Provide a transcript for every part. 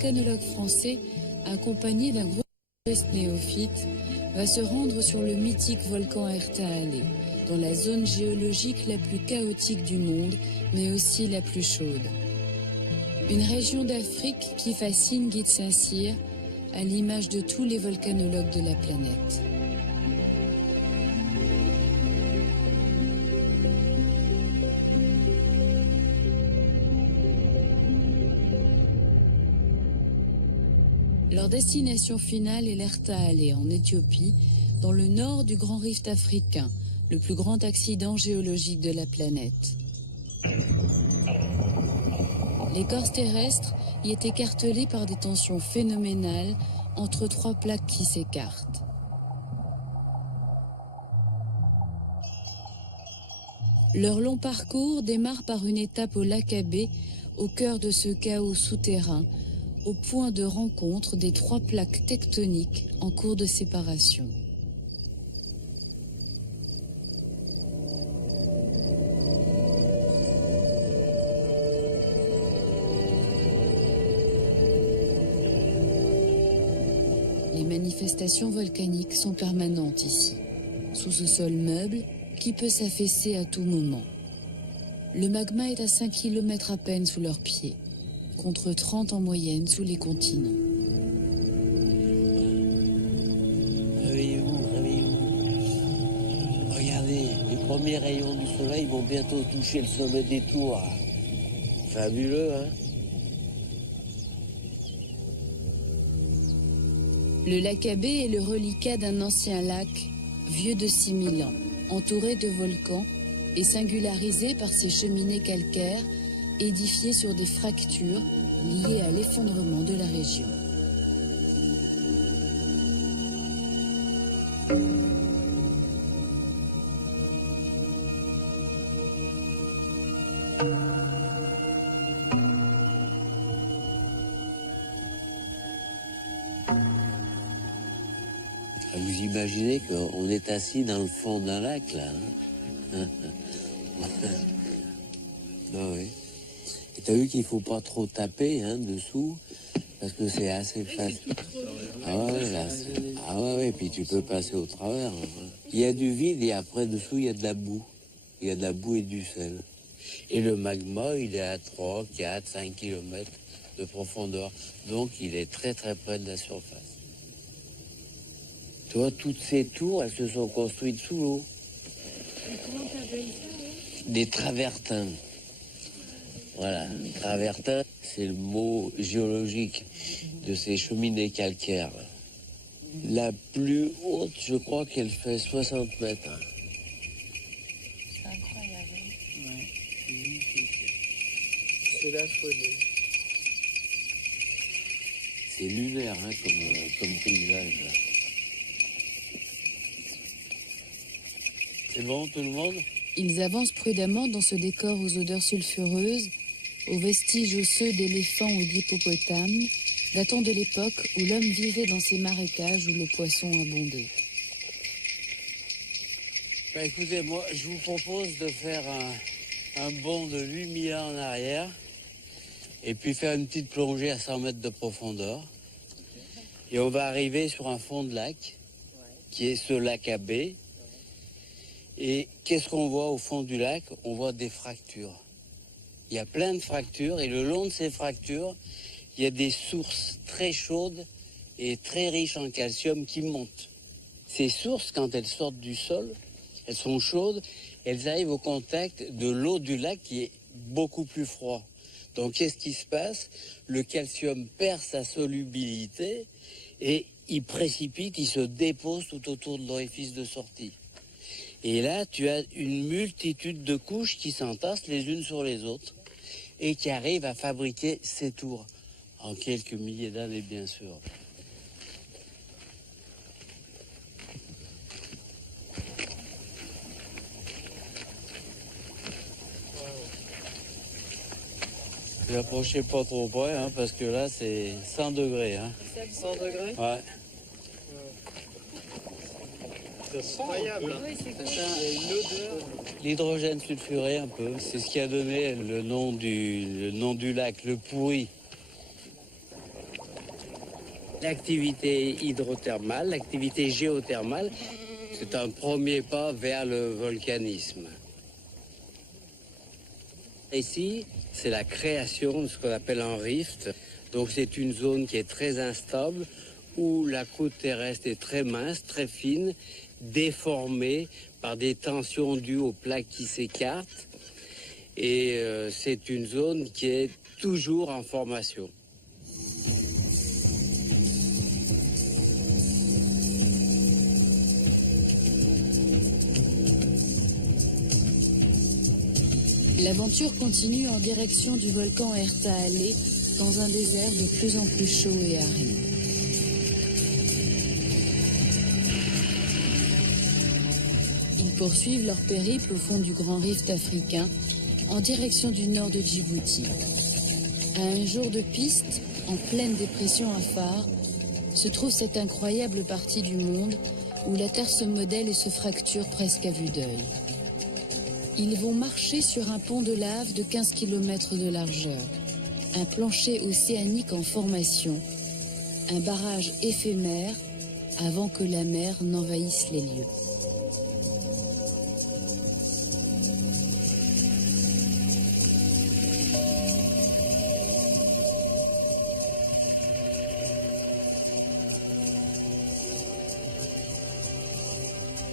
volcanologue français, accompagné d'un groupe de néophytes, va se rendre sur le mythique volcan Ertaale, dans la zone géologique la plus chaotique du monde, mais aussi la plus chaude. Une région d'Afrique qui fascine Guy de Saint-Cyr, à l'image de tous les volcanologues de la planète. Leur destination finale est l'Ertaale, en Éthiopie, dans le nord du Grand Rift africain, le plus grand accident géologique de la planète. L'écorce terrestre y est écartelée par des tensions phénoménales entre trois plaques qui s'écartent. Leur long parcours démarre par une étape au lac Abbé, au cœur de ce chaos souterrain, au point de rencontre des trois plaques tectoniques en cours de séparation. Les manifestations volcaniques sont permanentes ici, sous ce sol meuble qui peut s'affaisser à tout moment. Le magma est à 5 km à peine sous leurs pieds, contre 30 en moyenne sous les continents. Réveillez-vous, réveillez-vous. Regardez, les premiers rayons du soleil vont bientôt toucher le sommet des tours. Fabuleux, hein? Le lac Abbé est le reliquat d'un ancien lac, vieux de 6000 ans, entouré de volcans et singularisé par ses cheminées calcaires édifiées sur des fractures liées à l'effondrement de la région. Vous imaginez qu'on est assis dans le fond d'un lac, là, hein? Ah oui. Et t'as vu qu'il faut pas trop taper, hein, dessous, parce que c'est assez facile. Ah ouais, là, ah ouais, puis tu peux passer au travers. Hein. Il y a du vide et après, dessous, il y a de la boue. Il y a de la boue et du sel. Et le magma, il est à 3, 4, 5 km de profondeur. Donc, il est très, très près de la surface. Tu vois, toutes ces tours, elles se sont construites sous l'eau. Comment t'appelles ça? Des travertins. Voilà, travertin, c'est le mot géologique de ces cheminées calcaires. La plus haute, je crois qu'elle fait 60 mètres. C'est incroyable. Ouais, c'est la folie. C'est lunaire, hein, comme paysage. C'est bon, tout le monde? Ils avancent prudemment dans ce décor aux odeurs sulfureuses, aux vestiges osseux d'éléphants ou d'hippopotames, datant de l'époque où l'homme vivait dans ces marécages où le poisson abondait. Bah écoutez, moi, je vous propose de faire un bond de 8000 ans en arrière et puis faire une petite plongée à 100 mètres de profondeur. Et on va arriver sur un fond de lac, qui est ce lac Abbé. Et qu'est-ce qu'on voit au fond du lac? On voit des fractures. Il y a plein de fractures et le long de ces fractures, il y a des sources très chaudes et très riches en calcium qui montent. Ces sources, quand elles sortent du sol, elles sont chaudes, elles arrivent au contact de l'eau du lac qui est beaucoup plus froid. Donc qu'est-ce qui se passe? Le calcium perd sa solubilité et il précipite, il se dépose tout autour de l'orifice de sortie. Et là, tu as une multitude de couches qui s'entassent les unes sur les autres et qui arrivent à fabriquer ces tours, en quelques milliers d'années, bien sûr. Ne approchez pas trop près, hein, parce que là, c'est 100 degrés. Hein. 100 degrés? Ouais. C'est incroyable. Oui, c'est cool. Il y a une odeur. L'hydrogène sulfuré un peu, c'est ce qui a donné le nom du lac, le pourri. L'activité hydrothermale, l'activité géothermale, c'est un premier pas vers le volcanisme. Ici, c'est la création de ce qu'on appelle un rift. Donc c'est une zone qui est très instable, où la croûte terrestre est très mince, très fine, déformée par des tensions dues aux plaques qui s'écartent. Et c'est une zone qui est toujours en formation. L'aventure continue en direction du volcan Erta-Ale, dans un désert de plus en plus chaud et aride. Ils poursuivent leur périple au fond du grand rift africain, en direction du nord de Djibouti. À un jour de piste, en pleine dépression à phare, se trouve cette incroyable partie du monde où la Terre se modèle et se fracture presque à vue d'œil. Ils vont marcher sur un pont de lave de 15 km de largeur, un plancher océanique en formation, un barrage éphémère avant que la mer n'envahisse les lieux.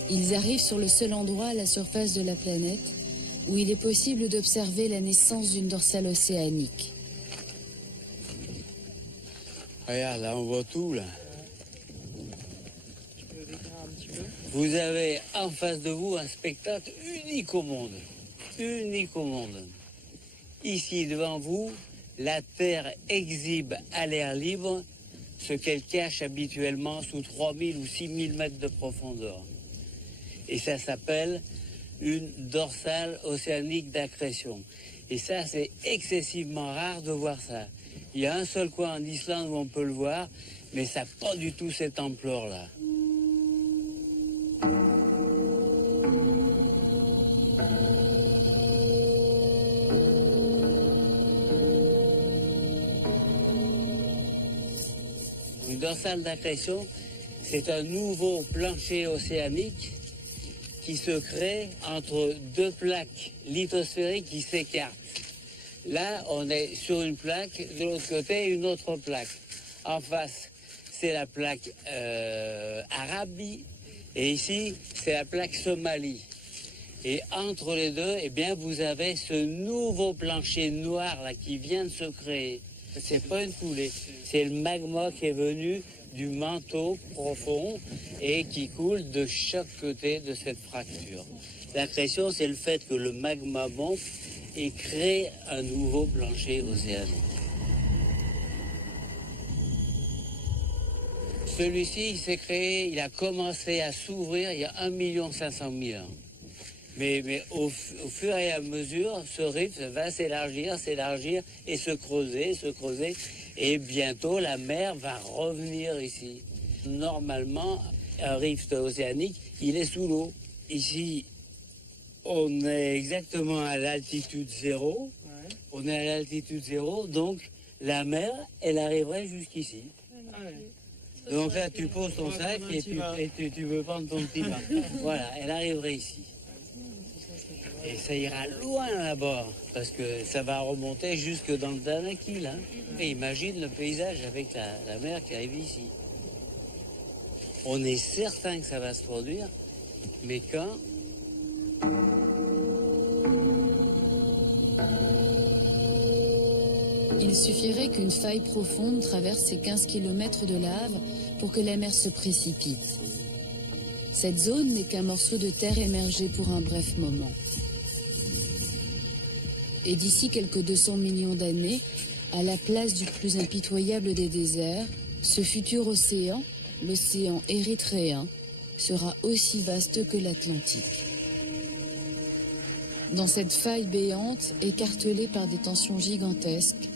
Ils arrivent sur le seul endroit à la surface de la planète où il est possible d'observer la naissance d'une dorsale océanique. Regarde, là, on voit tout, là. Tu peux décrire un petit peu? Vous avez en face de vous un spectacle unique au monde. Unique au monde. Ici, devant vous, la Terre exhibe à l'air libre ce qu'elle cache habituellement sous 3000 ou 6000 mètres de profondeur. Et ça s'appelle une dorsale océanique d'accrétion. Et ça, c'est excessivement rare de voir ça. Il y a un seul coin en Islande où on peut le voir, mais ça n'a pas du tout cette ampleur-là. Une dorsale d'accrétion, c'est un nouveau plancher océanique qui se crée entre deux plaques lithosphériques qui s'écartent. Là, on est sur une plaque, de l'autre côté, une autre plaque. En face, c'est la plaque Arabie, et ici, c'est la plaque Somalie. Et entre les deux, eh bien, vous avez ce nouveau plancher noir là qui vient de se créer. C'est pas une coulée, c'est le magma qui est venu du manteau profond et qui coule de chaque côté de cette fracture. L'accrétion, c'est le fait que le magma monte et crée un nouveau plancher océanique. Celui-ci, il s'est créé, il a commencé à s'ouvrir il y a 1 500 000 ans. Mais au fur et à mesure, ce rift va s'élargir et se creuser. Et bientôt, la mer va revenir ici. Normalement, un rift océanique, il est sous l'eau. Ici, on est exactement à l'altitude zéro. Ouais. On est à l'altitude zéro, donc la mer, elle arriverait jusqu'ici. Ah ouais. Donc là, tu poses ton sac et tu veux prendre ton petit bain. Voilà, elle arriverait ici. Et ça ira loin là-bas, parce que ça va remonter jusque dans le Danakil. Hein. Et imagine le paysage avec la mer qui arrive ici. On est certain que ça va se produire, mais quand? Il suffirait qu'une faille profonde traverse ces 15 km de lave pour que la mer se précipite. Cette zone n'est qu'un morceau de terre émergé pour un bref moment. Et d'ici quelques 200 millions d'années, à la place du plus impitoyable des déserts, ce futur océan, l'océan érythréen, sera aussi vaste que l'Atlantique. Dans cette faille béante, écartelée par des tensions gigantesques,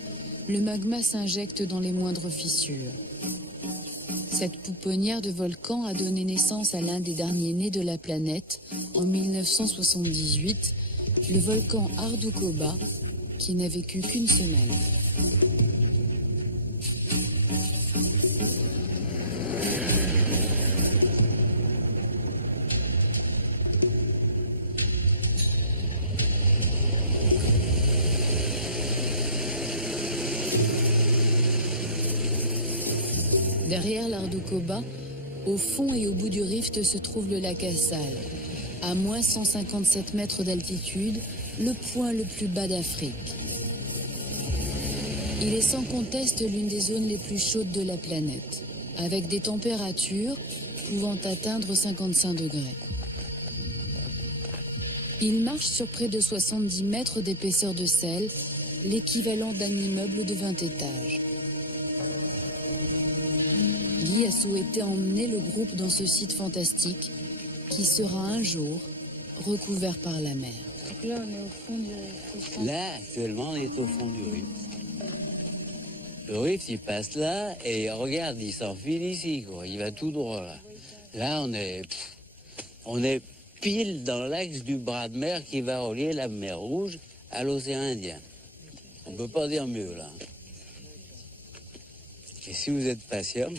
le magma s'injecte dans les moindres fissures. Cette pouponnière de volcan a donné naissance à l'un des derniers nés de la planète en 1978, le volcan Ardoukoba, qui n'a vécu qu'une semaine. Derrière l'Ardoukoba, au fond et au bout du rift se trouve le lac Assal. À moins 157 mètres d'altitude, le point le plus bas d'Afrique. Il est sans conteste l'une des zones les plus chaudes de la planète, avec des températures pouvant atteindre 55 degrés. Il marche sur près de 70 mètres d'épaisseur de sel, l'équivalent d'un immeuble de 20 étages. Guy a souhaité emmener le groupe dans ce site fantastique qui sera un jour recouvert par la mer. Donc là, on est au fond du rift. Là, actuellement, on est au fond du rift. Le rift, il passe là, et regarde, il s'enfile ici, quoi. Il va tout droit, là. Là, on est pile dans l'axe du bras de mer qui va relier la mer Rouge à l'océan Indien. On ne peut pas dire mieux, là. Et si vous êtes patient...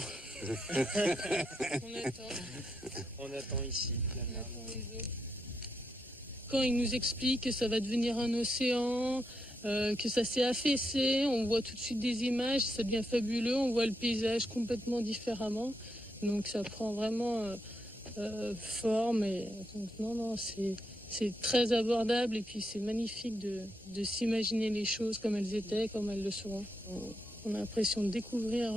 On attend ici. Quand il nous explique que ça va devenir un océan, que ça s'est affaissé, on voit tout de suite des images, ça devient fabuleux, on voit le paysage complètement différemment. Donc ça prend vraiment forme. Et, donc, non, c'est très abordable et puis c'est magnifique de s'imaginer les choses comme elles étaient, comme elles le seront. On a l'impression de découvrir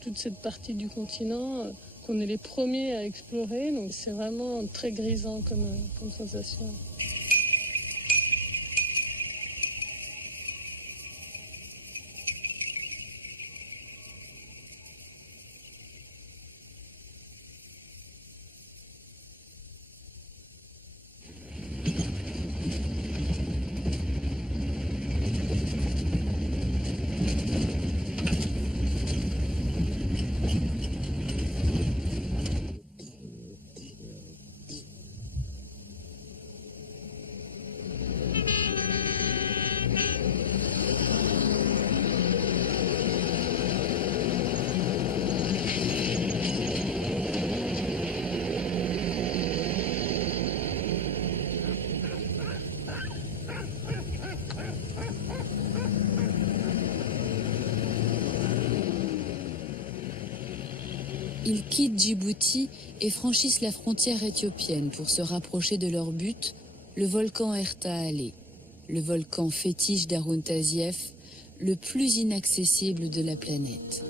toute cette partie du continent qu'on est les premiers à explorer. Donc c'est vraiment très grisant comme sensation. Ils quittent Djibouti et franchissent la frontière éthiopienne pour se rapprocher de leur but, le volcan Erta-Ale, le volcan fétiche d'Haroun Tazieff, le plus inaccessible de la planète.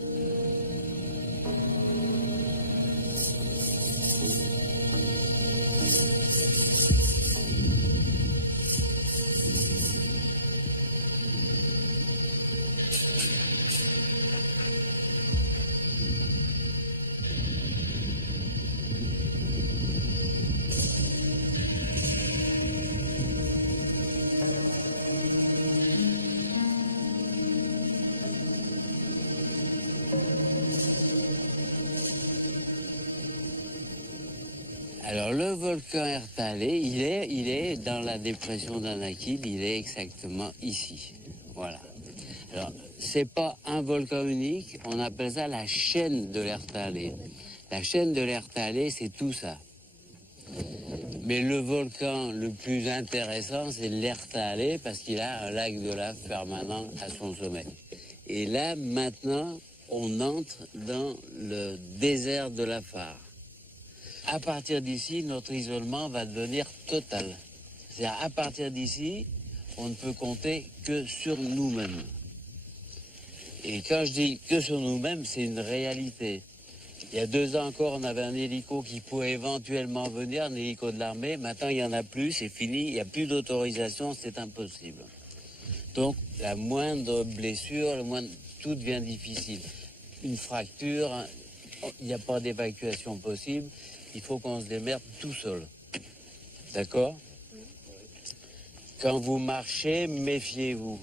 Alors le volcan Erta-Ale, il est dans la dépression d'Anakil, il est exactement ici. Voilà. Alors, c'est pas un volcan unique, on appelle ça la chaîne de l'Erta-Ale. La chaîne de l'Erta-Ale, c'est tout ça. Mais le volcan le plus intéressant, c'est l'Erta-Ale, parce qu'il a un lac de lave permanent à son sommet. Et là, maintenant, on entre dans le désert de l'Afar. À partir d'ici, notre isolement va devenir total. C'est-à-dire, à partir d'ici, on ne peut compter que sur nous-mêmes. Et quand je dis que sur nous-mêmes, c'est une réalité. Il y a 2 ans encore, on avait un hélico qui pouvait éventuellement venir, un hélico de l'armée. Maintenant, il n'y en a plus, c'est fini, il n'y a plus d'autorisation, c'est impossible. Donc, la moindre blessure, tout devient difficile. Une fracture, il n'y a pas d'évacuation possible. Il faut qu'on se démerde tout seul. D'accord? Quand vous marchez, méfiez-vous.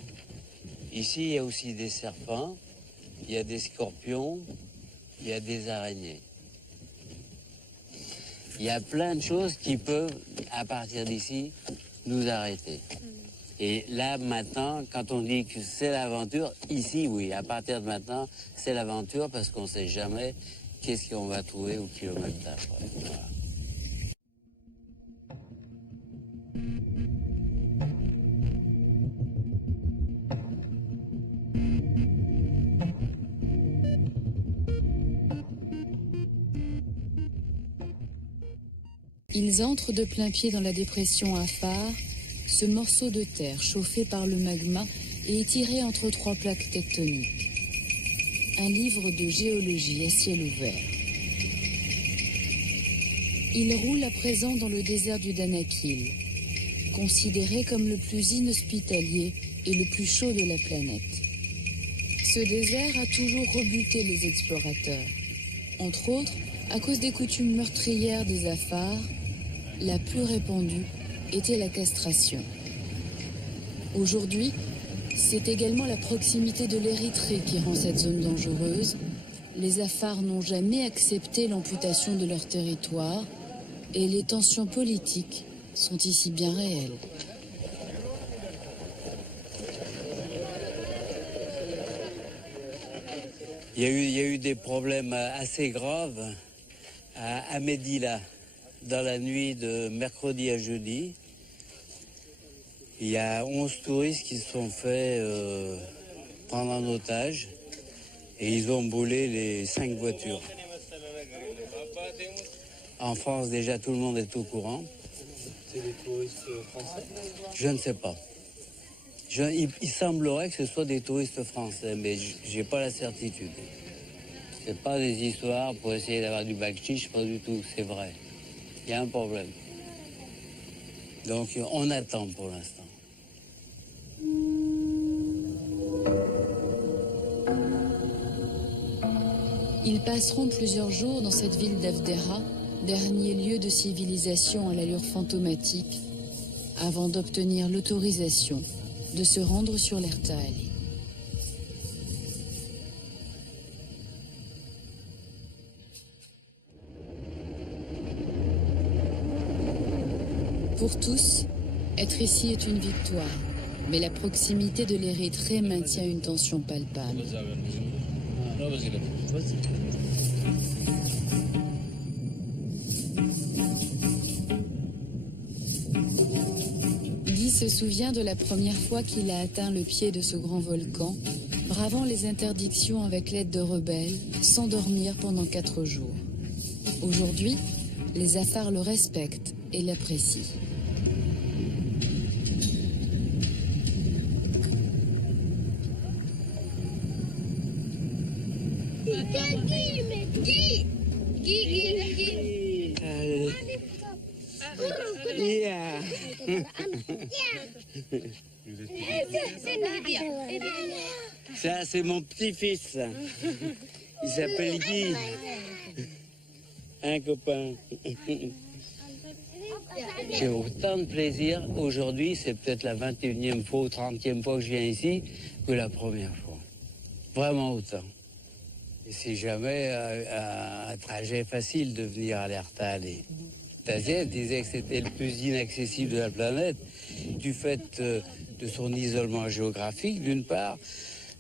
Ici, il y a aussi des serpents, il y a des scorpions, il y a des araignées. Il y a plein de choses qui peuvent, à partir d'ici, nous arrêter. Et là, maintenant, quand on dit que c'est l'aventure, ici, oui, à partir de maintenant, c'est l'aventure parce qu'on ne sait jamais qu'est-ce qu'on va trouver au kilomètre d'après. Voilà. Ils entrent de plein pied dans la dépression Afar, ce morceau de terre chauffé par le magma et étiré entre trois plaques tectoniques. Un livre de géologie à ciel ouvert. Ils roulent à présent dans le désert du Danakil, considéré comme le plus inhospitalier et le plus chaud de la planète. Ce désert a toujours rebuté les explorateurs, entre autres à cause des coutumes meurtrières des Afars. La plus répandue était la castration. Aujourd'hui, c'est également la proximité de l'Érythrée qui rend cette zone dangereuse. Les Afars n'ont jamais accepté l'amputation de leur territoire et les tensions politiques sont ici bien réelles. Il y a eu des problèmes assez graves à Medila, dans la nuit de mercredi à jeudi. Il y a 11 touristes qui se sont fait prendre en otage et ils ont brûlé les 5 voitures. En France, déjà, tout le monde est au courant. C'est des touristes français? Je ne sais pas. Il semblerait que ce soit des touristes français, mais j'ai pas la certitude. C'est pas des histoires pour essayer d'avoir du bakchich, pas du tout, c'est vrai. Il y a un problème. Donc on attend pour l'instant. Ils passeront plusieurs jours dans cette ville d'Avdera, dernier lieu de civilisation à l'allure fantomatique, avant d'obtenir l'autorisation de se rendre sur l'Ertaali. Pour tous, être ici est une victoire, mais la proximité de l'Érythrée maintient une tension palpable. Guy se souvient de la première fois qu'il a atteint le pied de ce grand volcan, bravant les interdictions avec l'aide de rebelles, sans dormir pendant 4 jours. Aujourd'hui, les Afars le respectent et l'apprécient. Ça, c'est mon petit-fils. Il s'appelle Guy. Un copain. J'ai autant de plaisir aujourd'hui, c'est peut-être la 21e fois ou 30e fois que je viens ici, que la première fois. Vraiment autant. Et c'est jamais un trajet facile de venir à l'Ertaali. Tazien disait que c'était le plus inaccessible de la planète, du fait de son isolement géographique, d'une part,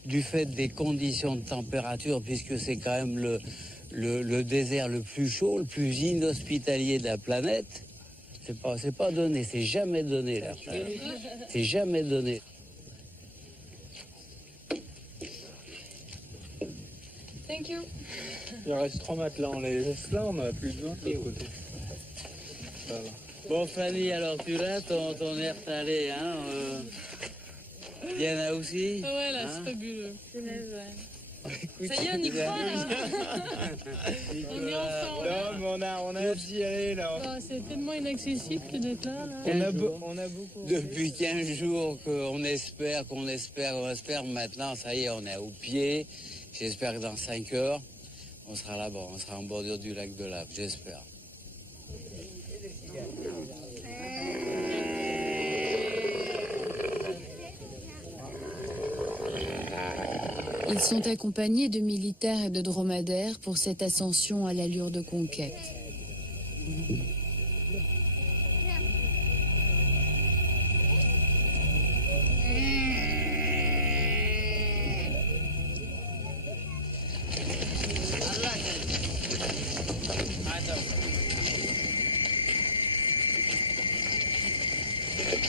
du fait des conditions de température, puisque c'est quand même le désert le plus chaud, le plus inhospitalier de la planète. C'est pas donné, c'est jamais donné, l'Ertaali. C'est jamais donné. Thank you. Il reste 3 matelas, on les laisse là, on n'a plus besoin de l'autre côté. Ça va. Bon, Fanny, alors tu l'as, ton Ertaali, hein Diana aussi? Ah ouais, là, hein? c'est fabuleux. Écoute, Ça y est, on y croit, là. On est en forme. non, mais on a hâte d'y aller, là. Ah, c'est tellement inaccessible que d'être là. On a beaucoup. Depuis 15 jours qu'on espère. Maintenant, ça y est, on est au pied. J'espère que dans 5 heures, on sera là-bas. On sera en bordure du lac de Lave, j'espère. Ils sont accompagnés de militaires et de dromadaires pour cette ascension à l'allure de conquête.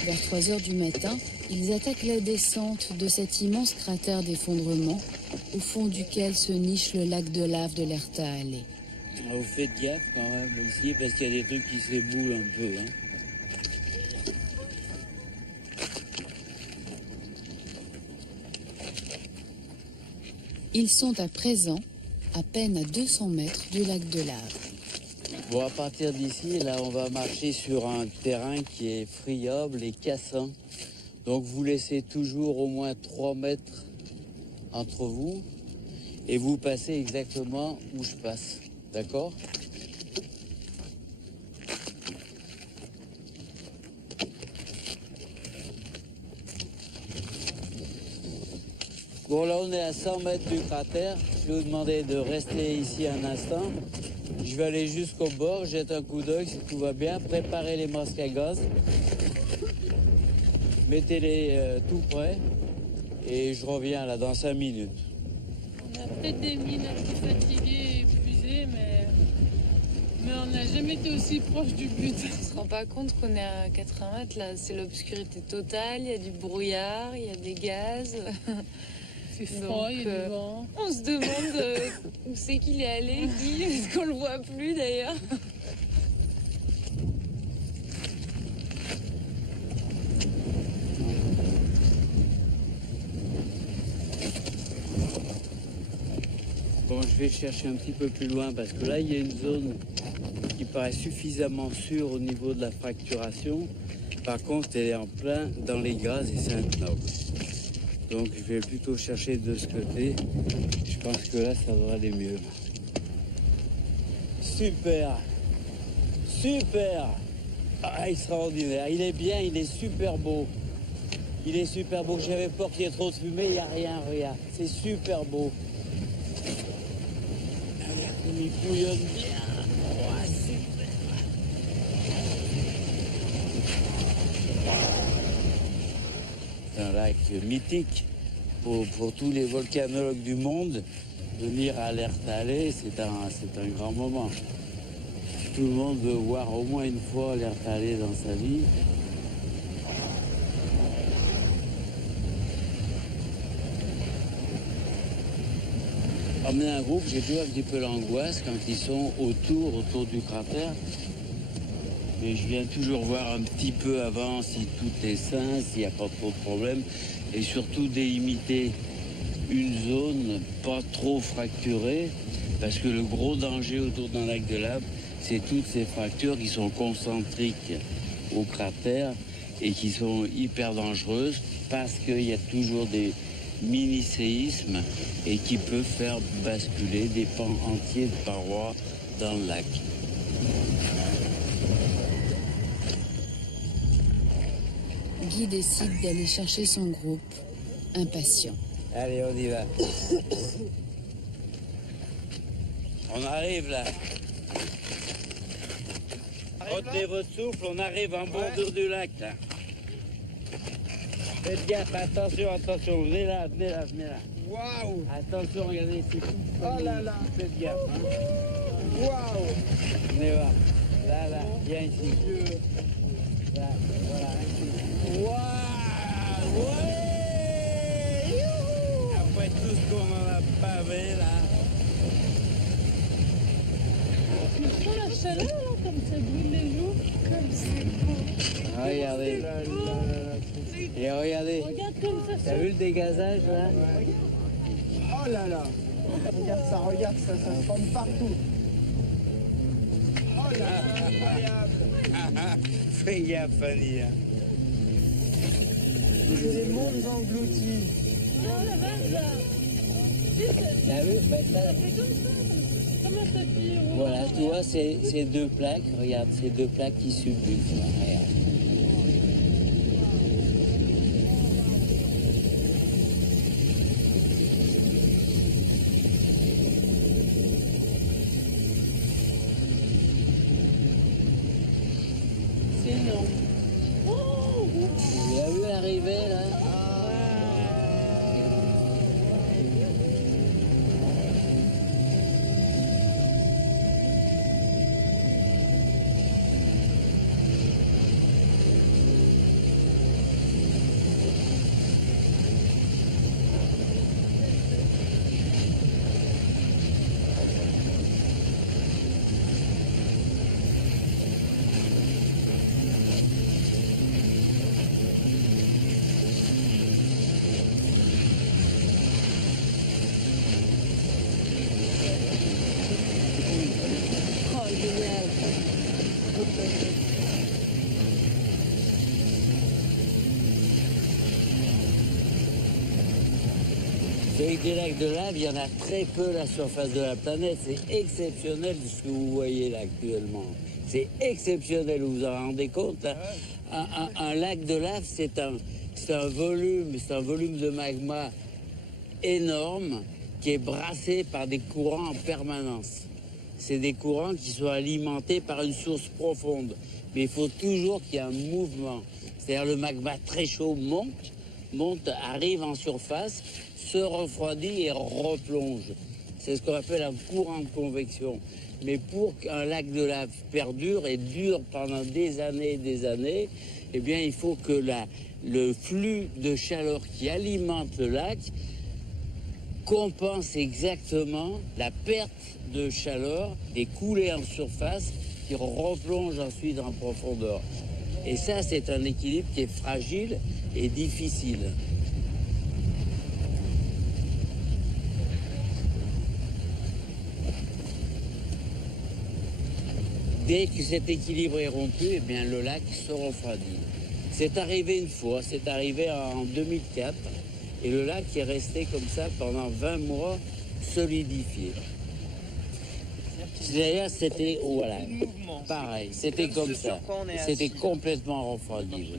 Vers 3 heures du matin, ils attaquent la descente de cet immense cratère d'effondrement, au fond duquel se niche le lac de lave de l'Ertaali. Vous faites gaffe quand même ici parce qu'il y a des trucs qui s'éboulent un peu. Hein. Ils sont à présent à peine à 200 mètres du lac de Lave. Bon, à partir d'ici, là, on va marcher sur un terrain qui est friable et cassant. Donc, vous laissez toujours au moins 3 mètres entre vous et vous passez exactement où je passe. D'accord ? Bon, là, on est à 100 mètres du cratère. Je vais vous demander de rester ici un instant. Je vais aller jusqu'au bord, jette un coup d'œil si tout va bien. Préparez les masques à gaz. Mettez-les tout près. Et je reviens là dans 5 minutes. On a peut-être des mines un peu fatiguées, épuisées, mais on n'a jamais été aussi proche du but. On se rend pas compte qu'on est à 80 mètres là. C'est l'obscurité totale, il y a du brouillard, il y a des gaz. C'est froid, il y a du vent. On se demande où c'est qu'il est allé, Guy. Est-ce qu'on le voit plus d'ailleurs? Bon, je vais chercher un petit peu plus loin parce que là, il y a une zone qui paraît suffisamment sûre au niveau de la fracturation. Par contre, elle est en plein dans les gaz et c'est intenable. Donc, je vais plutôt chercher de ce côté. Je pense que là, ça va aller mieux. Super! Super! Ah, extraordinaire. Il est bien, il est super beau. Il est super beau. J'avais peur qu'il y ait trop de fumée, il n'y a rien, regarde. C'est super beau. Regarde comme il bouillonne bien. Ouais, super. C'est un lac mythique pour tous les volcanologues du monde. Venir à l'Ertalé, c'est un grand moment. Tout le monde veut voir au moins une fois l'Ertalé dans sa vie. Emmener un groupe, j'ai toujours un petit peu l'angoisse quand ils sont autour du cratère. Mais je viens toujours voir un petit peu avant si tout est sain, s'il n'y a pas trop de problèmes. Et surtout délimiter une zone pas trop fracturée. Parce que le gros danger autour d'un lac de lave, c'est toutes ces fractures qui sont concentriques au cratère et qui sont hyper dangereuses parce qu'il y a toujours des mini-séismes et qui peuvent faire basculer des pans entiers de parois dans le lac. Guy décide d'aller chercher son groupe, impatient. Allez, on y va. On arrive là. Retenez votre souffle, on arrive en bordure du lac là. Faites gaffe, attention, venez là. Waouh! Attention, regardez, c'est tout. Oh là là! Faites gaffe. Hein. Waouh! Venez voir. Là, viens ici. Là, voilà. Waouh! Ouais! Youhou! Après tout ce qu'on en a pavé là. Tu sens la chaleur là, comme ça brûle les joues? Comme c'est beau. Regardez. Et regardez. Regarde comme ça. T'as vu le dégazage là? Oh là là! Regarde ça se forme partout. Oh là là, incroyable! Fais gaffe, Fanny. Hein. C'est des mondes engloutis. Oh la vache là. T'as vu? Ben, ça, Comment ça tire? voilà, tu vois, c'est deux plaques. Regarde, c'est deux plaques qui subissent. Là, regarde. C'est énorme. Oh! Vous avez vu l'arrivée là? Avec des lacs de lave, il y en a très peu à la surface de la planète. C'est exceptionnel ce que vous voyez là actuellement. C'est exceptionnel, vous vous en rendez compte hein. Un lac de lave, c'est un volume de magma énorme qui est brassé par des courants en permanence. C'est des courants qui sont alimentés par une source profonde. Mais il faut toujours qu'il y ait un mouvement. C'est-à-dire le magma très chaud monte, arrive en surface, se refroidit et replonge. C'est ce qu'on appelle un courant de convection. Mais pour qu'un lac de lave perdure et dure pendant des années et des années, eh bien, il faut que le flux de chaleur qui alimente le lac compense exactement la perte de chaleur des coulées en surface qui replongent ensuite en profondeur. Et ça, c'est un équilibre qui est fragile et difficile. Dès que cet équilibre est rompu, eh bien, le lac se refroidit. C'est arrivé une fois, c'est arrivé en 2004, et le lac est resté comme ça pendant 20 mois, solidifié. D'ailleurs, c'était, voilà, pareil, c'était comme ça. C'était complètement refroidi.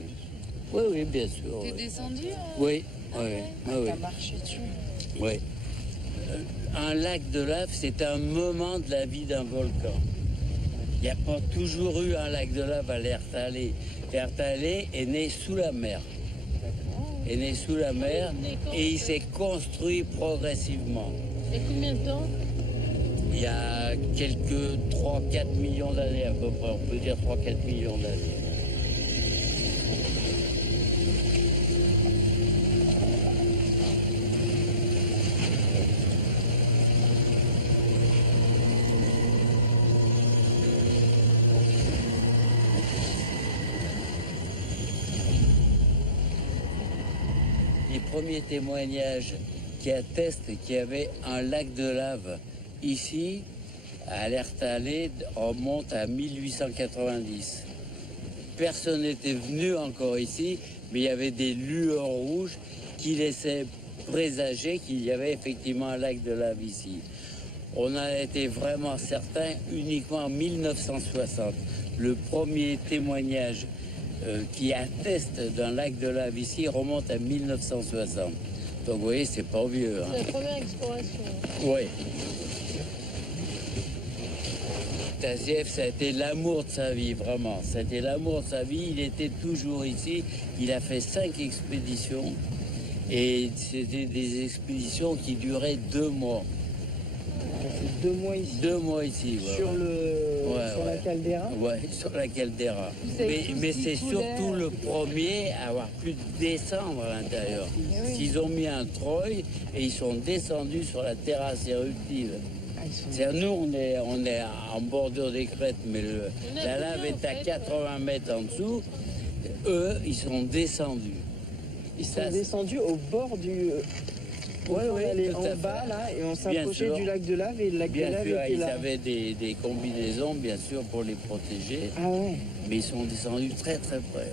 Oui, oui, bien sûr. T'es descendu Oui, oui, oui. T'as marché dessus. Oui. Un lac de lave, c'est un moment de la vie d'un volcan. Il n'y a pas toujours eu un lac de lave à l'Ertalé. L'Ertalé est né sous la mer. Est né sous la mer et il s'est construit progressivement. Et combien de temps? Il y a quelques 3-4 millions d'années à peu près. On peut dire 3-4 millions d'années. Les premiers témoignages qui attestent qu'il y avait un lac de lave ici, à l'Ertalé, remontent à 1890. Personne n'était venu encore ici, mais il y avait des lueurs rouges qui laissaient présager qu'il y avait effectivement un lac de lave ici. On a été vraiment certain uniquement en 1960. Le premier témoignage qui atteste d'un lac de lave ici remonte à 1960. Donc vous voyez, c'est pas vieux. Hein. C'est la première exploration. Oui. Taziev, ça a été l'amour de sa vie, vraiment. Ça a été l'amour de sa vie. Il était toujours ici. Il a fait 5 expéditions. Et c'était des expéditions qui duraient 2 mois. Ça fait 2 mois ici. 2 mois ici, ouais. Sur la caldeira. Oui, sur la caldeira. Mais c'est surtout le premier à avoir pu descendre à l'intérieur. Ils ont mis un treuil et ils sont descendus sur la terrasse éruptive. C'est-à-dire, nous, on est en bordure des crêtes, mais la lave est à 80 mètres en dessous. Eux, ils sont descendus. Ils sont descendus au bord du... Oui, on allait tout en à bas, fait. là, et on s'approchait du lac de lave, et le lac de Bien lave sûr, était ils là. avaient des combinaisons, bien sûr, pour les protéger. Ah ouais. Mais ils sont descendus très, très près. Ouais.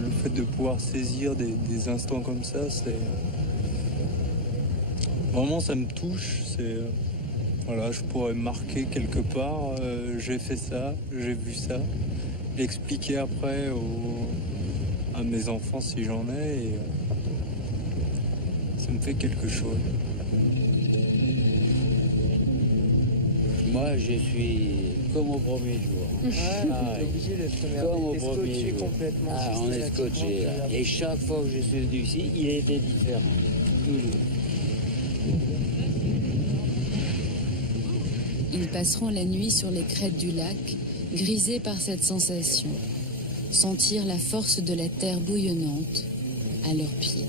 Le fait de pouvoir saisir des instants comme ça, c'est... Vraiment, ça me touche. Voilà, je pourrais marquer quelque part, j'ai fait ça, j'ai vu ça, l'expliquer après à mes enfants si j'en ai, et ça me fait quelque chose. Moi, je suis comme au premier jour. Ah, t'es obligé d'être Comme au t'es premier scotché jour. complètement. Ah, on est systématiquement, scotché. tu Là. regardes. Et chaque fois que je suis venu ici, il était différent. Toujours. Ils passeront la nuit sur les crêtes du lac, grisés par cette sensation. Sentir la force de la terre bouillonnante à leurs pieds.